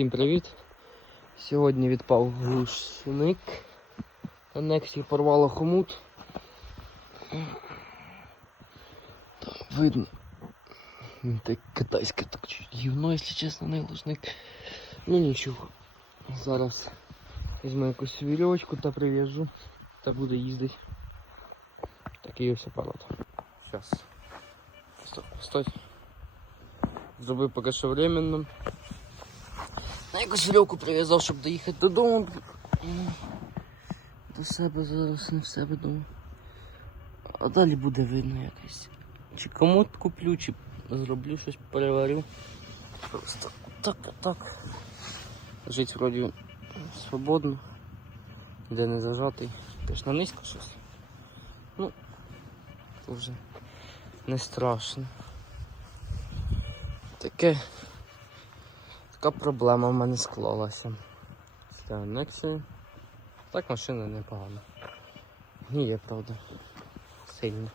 Всім привіт! Сьогодні відпав глушник. На Нексі порвало хомут. Там видно. Так китайське так гівно, якщо чесно, не глушник. Ну нічого. Зараз візьму якусь вірьовочку та прив'яжу та буду їздити. Такий ось апарат. Зараз. Стой, стой. Зробив поки що временно. На якусь вірьовку прив'язав, щоб доїхати додому. До себе зараз, не в себе дома. А далі буде видно якось. Чи комод куплю, чи зроблю щось переварю. Просто так, так. Жить вроді свободно. Де не зажатий. Конечно, низько щось. Ну, то вже не страшно. Таке. Така проблема в мене склалася. Це анексія. Так машина непогана. Ні, є, правда. Сильно.